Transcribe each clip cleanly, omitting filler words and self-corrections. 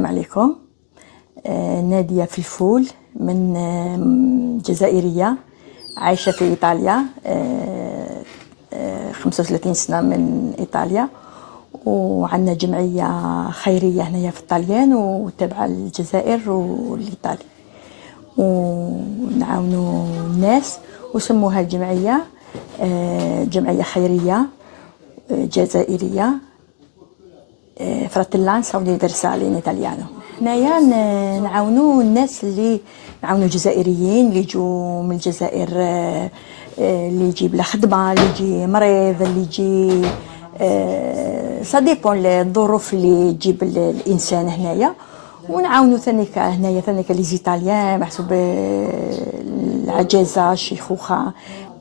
السلام عليكم. نادية فلفول من جزائرية عايشة في إيطاليا. 35 سنة من إيطاليا، وعندنا جمعية خيرية هنايا في الطليان وتابعة للجزائر والإيطالي، ونعاونوا الناس وسموها الجمعية جمعية خيرية جزائرية Fratellanza Universale in Italiano. حنايا نعاونوا الناس اللي نعاونوا الجزائريين اللي يجوا من الجزائر، اللي يجي بلا خدمه، اللي يجي مريض، اللي يجي صديقون الظروف اللي تجيب الانسان هنايا. ونعاونوا ثانيك هنايا ثانيك لي زيطاليان محسوب العجازه الشيخوخه،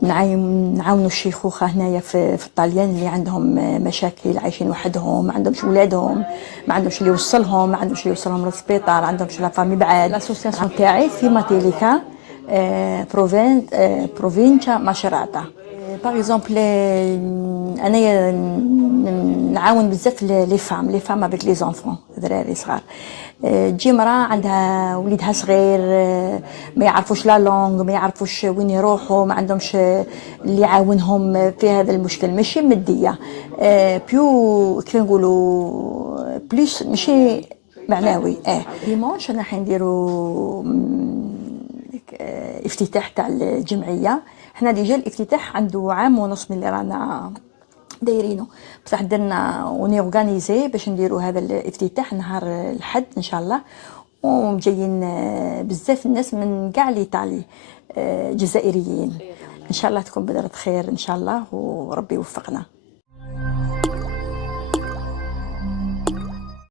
نعاونوا الشيخوخه هنايا في الطليان اللي عندهم مشاكل، عايشين وحدهم، ما عندهمش ولادهم، ما عندهمش اللي يوصلهم، ما عندهمش اللي يوصلهم للسبيطار، عندهمش لا فامي بعاد. لاسوسياسيون تاعي في ماتيليكا بروفينشا ماشراتا. باغ اكزومبل انايا نعاون بزاف لي فام افيك لي زونفون، دراري صغار. تجي مرا عندها وليدها صغير، ما يعرفوش لا لونغ، ما يعرفوش وين يروحوا، ما عندهمش اللي يعاونهم في هذا المشكل، ماشي ماديه، بيو كيف نقولوا بليس ماشي معنوي. ديمونش انا حنديروا افتتاح تاع الجمعيه. حنا ديجا الافتتاح عنده عام ونص من اللي رانا دايرينه، بصح درنا وني اورغانيزي باش نديروا هذا الافتتاح نهار الحد ان شاء الله، ومجايين بزاف الناس من كاع الايطالي، جزائريين. ان شاء الله تكون بدرة خير ان شاء الله، وربي يوفقنا.